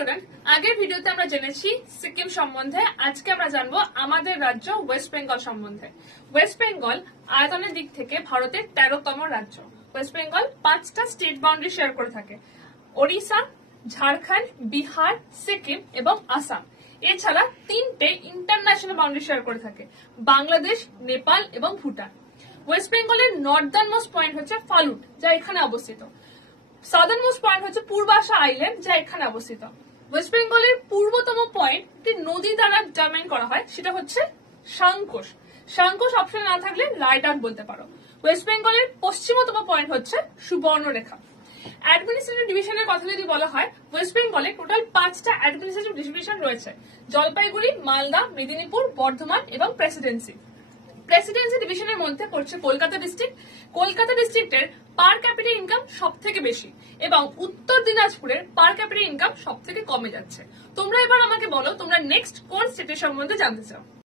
Student, আগের ভিডিওতে আমরা জেনেছি সিকিম সম্বন্ধে। আজকে আমরা জানবো আমাদের রাজ্য ওয়েস্ট বেঙ্গল সম্বন্ধে। ওয়েস্ট বেঙ্গল আয়তনের দিক থেকে ভারতের 13তম রাজ্য। ওয়েস্ট বেঙ্গল 5টা স্টেট বাউন্ডারি শেয়ার করে থাকে: ওড়িশা, ঝাড়খণ্ড, বিহার, সিকিম এবং আসাম। এছাড়া 3টে ইন্টারন্যাশনাল বাউন্ডারি শেয়ার করে থাকে: বাংলাদেশ, নেপাল এবং ভুটান। ওয়েস্ট বেঙ্গলের নর্দার্ন মোস্ট পয়েন্ট হচ্ছে ফালুট, যা এখানে অবস্থিত। সাদার্ন মোস্ট পয়েন্ট হচ্ছে পূর্বাশা আইল্যান্ড, যা এখানে অবস্থিত। ওয়েস্ট বেঙ্গলের পূর্বতম পয়েন্ট একটি নদী দ্বারা ডিটারমাইন করা হয়, সেটা হচ্ছে সাংকোশ। সাংকোশ অপশন না থাকলে লাইটাক বলতে পারো। ওয়েস্ট বেঙ্গলের পশ্চিমতম পয়েন্ট হচ্ছে সুবর্ণরেখা। অ্যাডমিনিস্ট্রেটিভ ডিভিশনের কথা যদি বলা হয়, ওয়েস্ট বেঙ্গলে টোটাল 5টা অ্যাডমিনিস্ট্রেটিভ ডিভিশন রয়েছে: জলপাইগুড়ি, মালদা, মেদিনীপুর, বর্ধমান এবং প্রেসিডেন্সি। প্রেসিডেন্সি ডিভিশনের মধ্যে পড়ছে কলকাতা ডিস্ট্রিক্ট। কলকাতা ডিস্ট্রিক্টের পার ক্যাপিটাল ইনকাম সব থেকে বেশি এবং উত্তর দিনাজপুরের পার ক্যাপিটাল ইনকাম সব থেকে কমে যাচ্ছে। তোমরা এবার আমাকে বলো, তোমরা নেক্সট কোন স্টেটের সম্বন্ধে জানতে চাও?